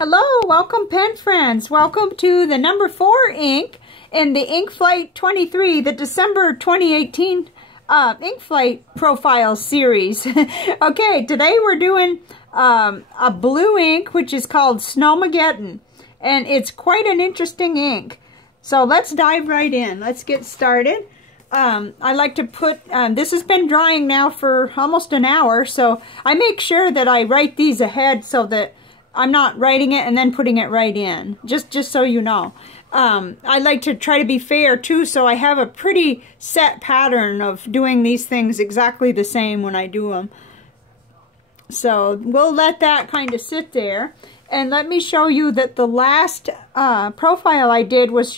Hello, welcome pen friends. Welcome to the number 4 ink in the Ink Flight 23, the December 2018 Ink Flight Profile series. Okay, today we're doing a blue ink which is called Snowmageddon, and it's quite an interesting ink. So let's dive right in. Let's get started. I like to put, this has been drying now for almost an hour, so I make sure that I write these ahead so that I'm not writing it and then putting it right in, just so you know. I like to try to be fair too, so I have a pretty set pattern of doing these things exactly the same when I do them. So we'll let that kind of sit there. And let me show you that the last profile I did was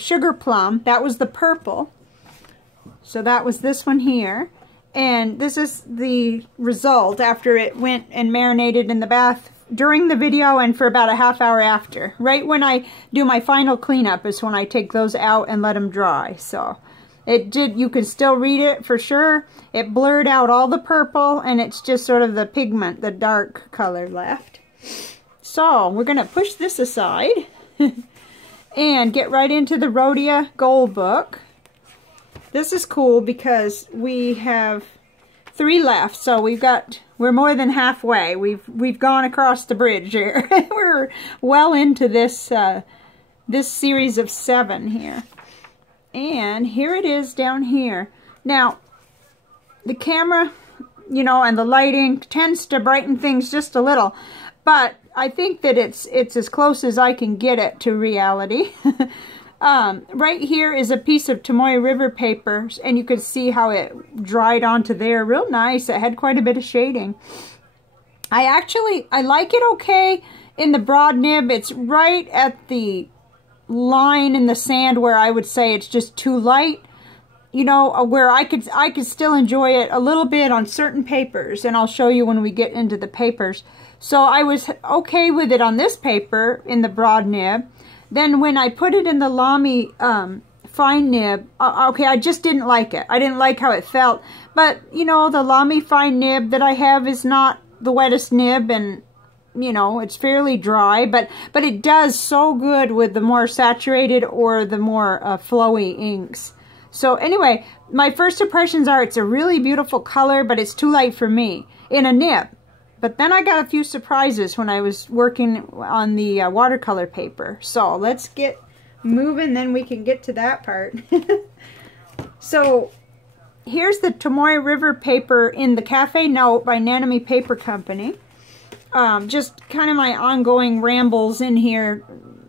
Sugar Plum. That was the purple. So that was this one here. And this is the result after it went and marinated in the bath during the video and for about a half hour after. Right when I do my final cleanup is when I take those out and let them dry. So it did, you can still read it for sure. It blurred out all the purple and it's just sort of the pigment, the dark color left. So we're going to push this aside and get right into the Rhodia Gold book. This is cool because we have 3 left, so we're more than halfway. We've gone across the bridge here. We're well into this this series of 7 here. And here it is down here. Now, the camera, you know, and the lighting tends to brighten things just a little, but I think that it's as close as I can get it to reality. Right here is a piece of Tomoe River paper, and you can see how it dried onto there. Real nice. It had quite a bit of shading. I like it okay in the broad nib. It's right at the line in the sand where I would say it's just too light. You know, where I could still enjoy it a little bit on certain papers, and I'll show you when we get into the papers. So I was okay with it on this paper in the broad nib. Then when I put it in the Lamy Fine nib, okay, I just didn't like it. I didn't like how it felt. But, you know, the Lamy Fine nib that I have is not the wettest nib, and, you know, it's fairly dry. But it does so good with the more saturated or the more flowy inks. So anyway, my first impressions are it's a really beautiful color, but it's too light for me in a nib. But then I got a few surprises when I was working on the watercolor paper. So let's get moving, then we can get to that part. So here's the Tomoe River paper in the Cafe Note by Nanami Paper Company. Just kind of my ongoing rambles in here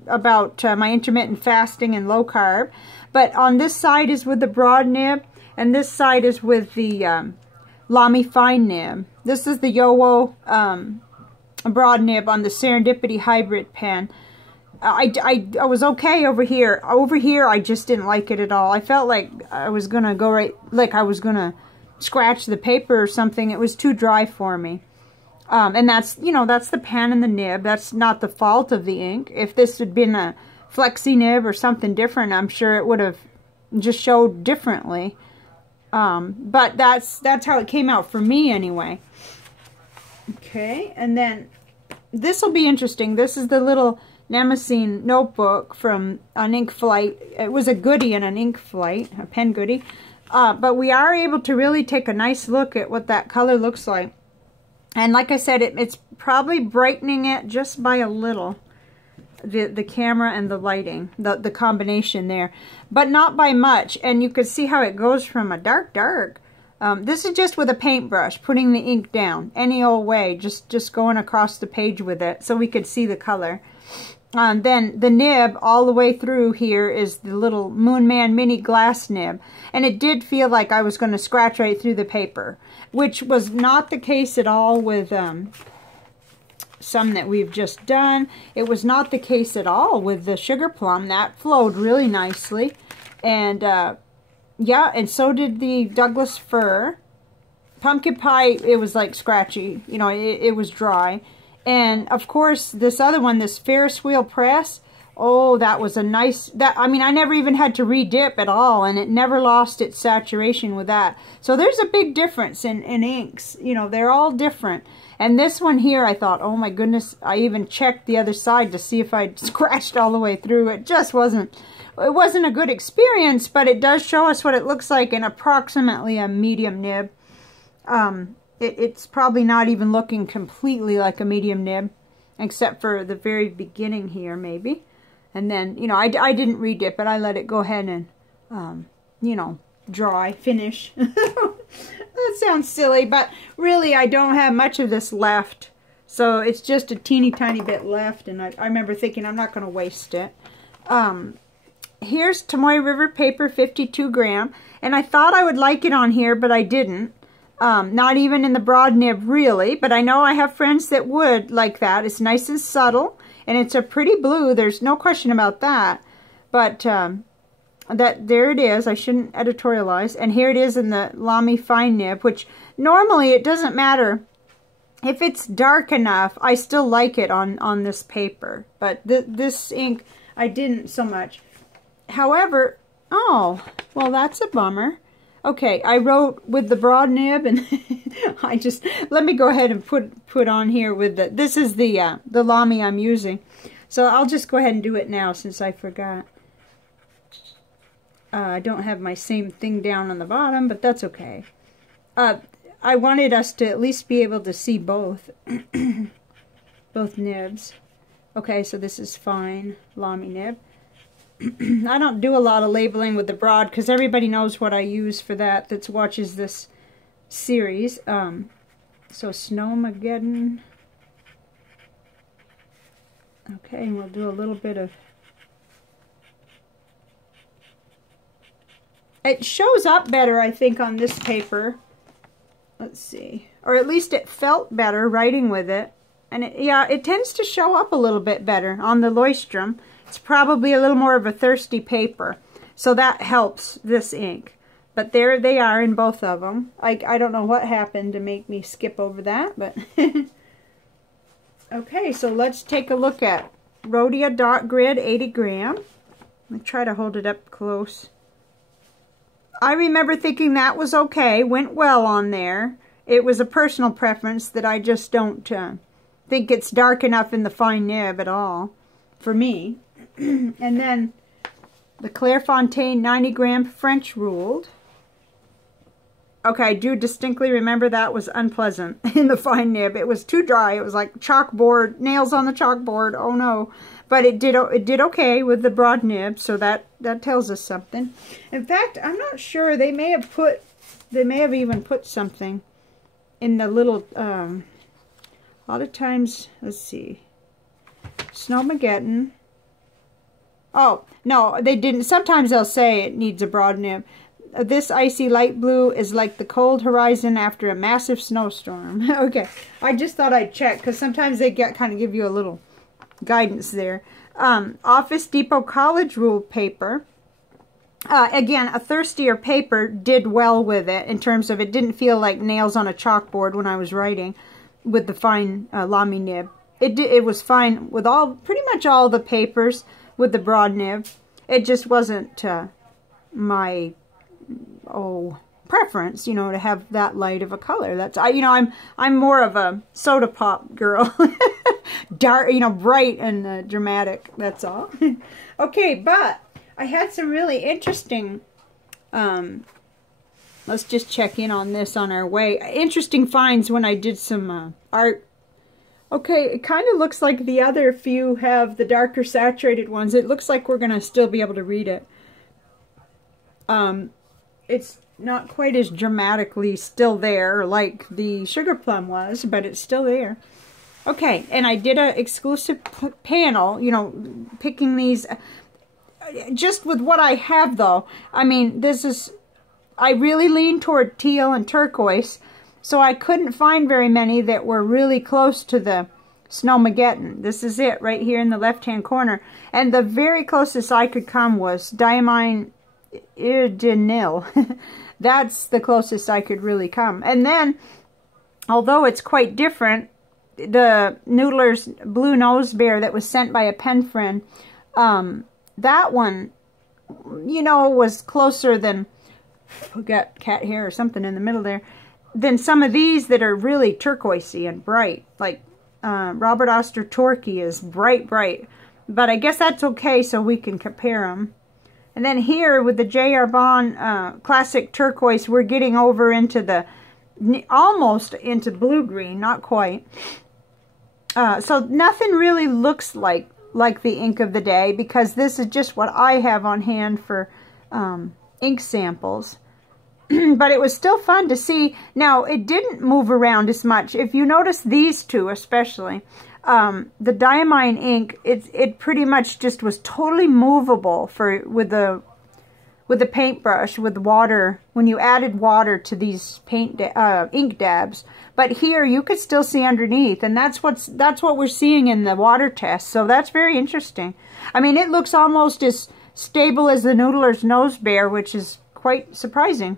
about my intermittent fasting and low carb. But on this side is with the broad nib, and this side is with the Lamy Fine nib. This is the Jowo broad nib on the Serendipity Hybrid pen. I was okay over here. Over here, I just didn't like it at all. I felt like I was going to go right, like I was going to scratch the paper or something. It was too dry for me. And that's, you know, that's the pen and the nib. That's not the fault of the ink. If this had been a flexi nib or something different, I'm sure it would have just showed differently. But that's how it came out for me anyway. Okay, and then this will be interesting. This is the little Namacine notebook from an Ink Flight. It was a goodie in an Ink Flight, a pen goodie. But we are able to really take a nice look at what that color looks like. And like I said, it's probably brightening it just by a little. The camera and the lighting, the combination there, but not by much. And you can see how it goes from a dark. This is just with a paintbrush, putting the ink down any old way, just going across the page with it so we could see the color. Then the nib all the way through here is the little Moonman mini glass nib, and it did feel like I was going to scratch right through the paper, which was not the case at all with some that we've just done. It was not the case at all with the Sugar Plum. That flowed really nicely. And yeah, and so did the Douglas Fir. Pumpkin Pie, it was like scratchy. You know, it was dry. And of course, this other one, this Ferris Wheel Press, Oh, that was a nice, I mean, I never even had to re-dip at all, and it never lost its saturation with that. So there's a big difference in inks. You know, they're all different. And this one here, I thought, oh my goodness, I even checked the other side to see if I'd scratched all the way through. It just wasn't, it wasn't a good experience, but it does show us what it looks like in approximately a medium nib. It's probably not even looking completely like a medium nib, except for the very beginning here, maybe. And then, you know, I didn't re-dip it. I let it go ahead and, you know, dry, finish. That sounds silly, but really I don't have much of this left. So it's just a teeny tiny bit left, and I remember thinking I'm not going to waste it. Here's Tomoe River paper, 52 gram. And I thought I would like it on here, but I didn't. Not even in the broad nib, really. But I know I have friends that would like that. It's nice and subtle. And it's a pretty blue. There's no question about that. But there it is. I shouldn't editorialize. And here it is in the Lamy Fine nib, which normally it doesn't matter. If it's dark enough, I still like it on this paper. But this ink, I didn't so much. However, oh, well, that's a bummer. Okay, I wrote with the broad nib, and I just, let me go ahead and put on here with the, this is the Lamy I'm using. So I'll just go ahead and do it now since I forgot. I don't have my same thing down on the bottom, but that's okay. I wanted us to at least be able to see both, both nibs. Okay, so this is fine, Lamy nib. I don't do a lot of labeling with the broad because everybody knows what I use for that watches this series. So Snowmageddon. Okay, and we'll do a little bit of... It shows up better, I think, on this paper. Let's see. Or at least it felt better writing with it. And yeah, it tends to show up a little bit better on the Leuchtturm. It's probably a little more of a thirsty paper, so that helps this ink. But there they are in both of them. I don't know what happened to make me skip over that, but... Okay, so let's take a look at Rhodia Dot Grid 80 gram. Let me try to hold it up close. I remember thinking that was okay, went well on there. It was a personal preference that I just don't think it's dark enough in the fine nib at all, for me. And then the Clairefontaine 90 gram French ruled. Okay, I do distinctly remember that was unpleasant in the fine nib. It was too dry. It was like chalkboard, nails on the chalkboard. Oh no. But it did okay with the broad nib, so that tells us something. In fact, I'm not sure. They may have even put something in the little, a lot of times, let's see, Snowmageddon. Oh, no, they didn't. Sometimes they'll say it needs a broad nib. This icy light blue is like the cold horizon after a massive snowstorm. Okay, I just thought I'd check, because sometimes they kind of give you a little guidance there. Office Depot College Rule paper. Again, a thirstier paper did well with it in terms of it didn't feel like nails on a chalkboard when I was writing with the fine Lamy nib. It was fine with pretty much all the papers with the broad nib. It just wasn't my preference, you know, to have that light of a color. That's I'm more of a soda pop girl. Dark, you know, bright and dramatic, that's all. Okay, but I had some really interesting, let's just check in on this on our way. Interesting finds when I did some art. Okay, it kind of looks like the other few have the darker saturated ones. It looks like we're going to still be able to read it. It's not quite as dramatically still there like the Sugar Plum was, but it's still there. Okay, and I did an exclusive panel, you know, picking these, just with what I have though. I mean, I really lean toward teal and turquoise, so I couldn't find very many that were really close to the Snowmageddon. This is it right here in the left-hand corner. And the very closest I could come was Diamine Iridinil. That's the closest I could really come. And then, although it's quite different, the Noodler's Blue Nose Bear that was sent by a pen friend, that one, you know, was closer than, we got cat hair or something in the middle there, than some of these that are really turquoisey and bright. Like Robert Oster Torquey is bright, bright. But I guess that's okay, so we can compare them. And then here with the J.R. Bond Classic Turquoise, we're getting over into the, almost into blue-green, not quite. So nothing really looks like the ink of the day, because this is just what I have on hand for ink samples. But it was still fun to see. Now, it didn't move around as much. If you notice these two especially, the Diamine ink, it pretty much just was totally movable with the paintbrush, with water, when you added water to these ink dabs. But here you could still see underneath, and that's what we're seeing in the water test. So that's very interesting. I mean, it looks almost as stable as the Noodler's Nose Bear, which is quite surprising.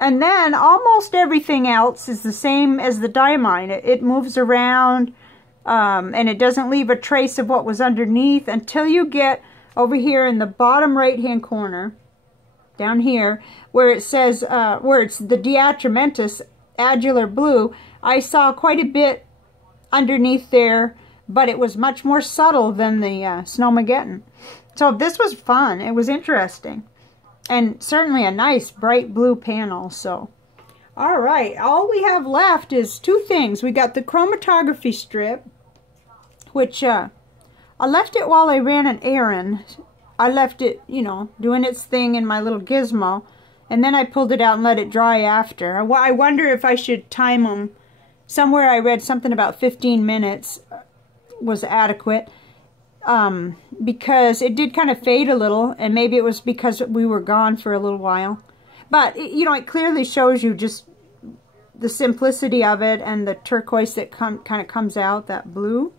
And then almost everything else is the same as the Diamine. It moves around, and it doesn't leave a trace of what was underneath until you get over here in the bottom right-hand corner, down here, where it says, where it's the Diatramentus Adular Blue. I saw quite a bit underneath there, but it was much more subtle than the Snowmageddon. So this was fun. It was interesting. And certainly a nice bright blue panel. So, all right. All we have left is two things. We got the chromatography strip, which I left it while I ran an errand. I left it, you know, doing its thing in my little gizmo. And then I pulled it out and let it dry after. I wonder if I should time them. Somewhere I read something about 15 minutes was adequate. Because it did kind of fade a little, and maybe it was because we were gone for a little while. But, you know, it clearly shows you just the simplicity of it and the turquoise that kind of comes out, that blue.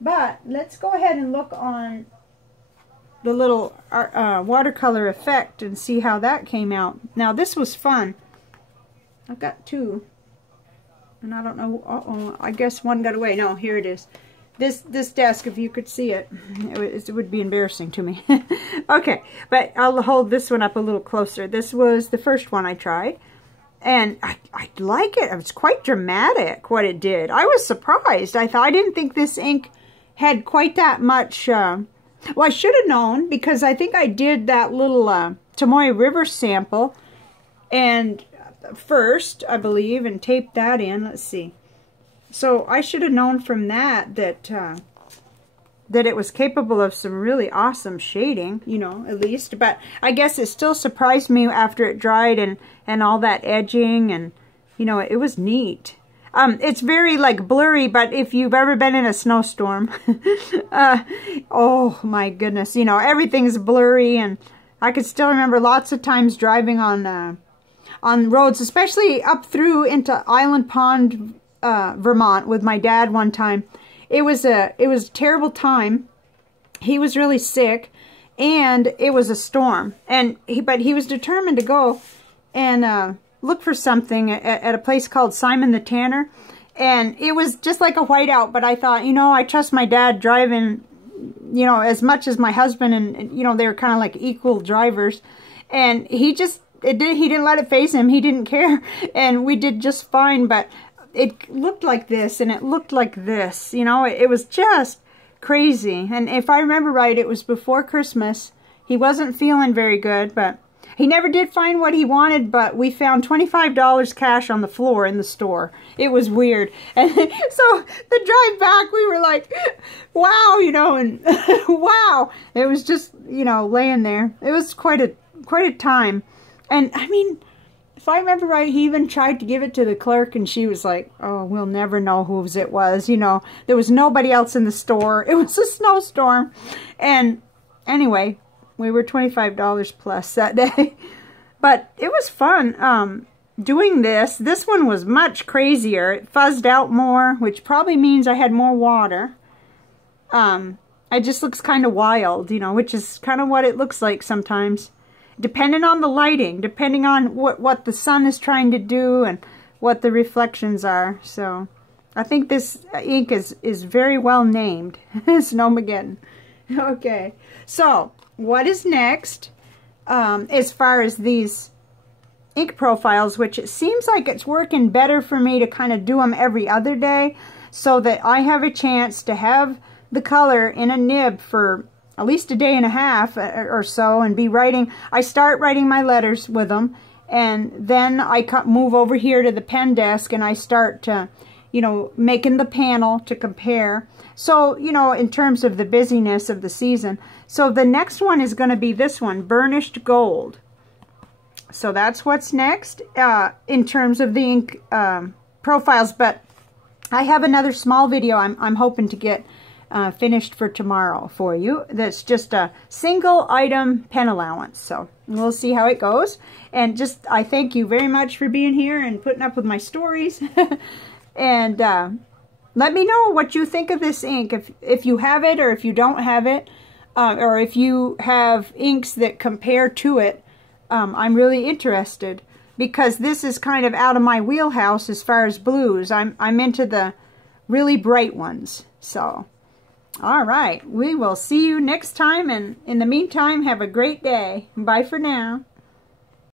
But let's go ahead and look on the little watercolor effect and see how that came out. Now, this was fun. I've got two. And I don't know, uh-oh, I guess one got away. No, here it is. This desk, if you could see it, it would be embarrassing to me. Okay, but I'll hold this one up a little closer. This was the first one I tried, and I like it. It was quite dramatic what it did. I was surprised. I didn't think this ink had quite that much. Well, I should have known, because I think I did that little Tomoe River sample, and first, I believe, and taped that in. Let's see. So I should have known from that that it was capable of some really awesome shading, you know, at least. But I guess it still surprised me after it dried and all that edging, and, you know, it was neat. It's very, like, blurry, but if you've ever been in a snowstorm, oh my goodness, you know, everything's blurry. And I could still remember lots of times driving on roads, especially up through into Island Pond, Vermont, with my dad one time. It was a terrible time. He was really sick, and it was a storm. But he was determined to go and look for something at a place called Simon the Tanner, and it was just like a whiteout. But I thought, you know, I trust my dad driving, you know, as much as my husband, and you know, they were kind of like equal drivers, and he didn't let it faze him. He didn't care, and we did just fine. But it looked like this, and it looked like this, you know, it was just crazy. And if I remember right, it was before Christmas. He wasn't feeling very good, but he never did find what he wanted, but we found $25 cash on the floor in the store. It was weird. And so the drive back, we were like, wow, you know, and wow. It was just, you know, laying there. It was quite a time. And I mean, if I remember right, he even tried to give it to the clerk, and she was like, oh, we'll never know whose it was. You know, there was nobody else in the store. It was a snowstorm. And anyway, we were $25 plus that day. But it was fun doing this. This one was much crazier. It fuzzed out more, which probably means I had more water. It just looks kind of wild, you know, which is kind of what it looks like sometimes. Depending on the lighting, depending on what the sun is trying to do and what the reflections are. So I think this ink is very well named, Snowmageddon. Okay, so what is next as far as these ink profiles, which it seems like it's working better for me to kind of do them every other day so that I have a chance to have the color in a nib for at least a day and a half or so and be writing. I start writing my letters with them, and then I move over here to the pen desk and I start to, you know, making the panel to compare. So, you know, in terms of the busyness of the season. So the next one is going to be this one, Burnished Gold. So that's what's next in terms of the ink profiles. But I have another small video I'm hoping to get finished for tomorrow for you. That's just a single item pen allowance. So we'll see how it goes. And just I thank you very much for being here and putting up with my stories. And let me know what you think of this ink. If you have it or if you don't have it. Or if you have inks that compare to it. I'm really interested because this is kind of out of my wheelhouse as far as blues. I'm into the really bright ones. So, all right. We will see you next time. And in the meantime, have a great day. Bye for now.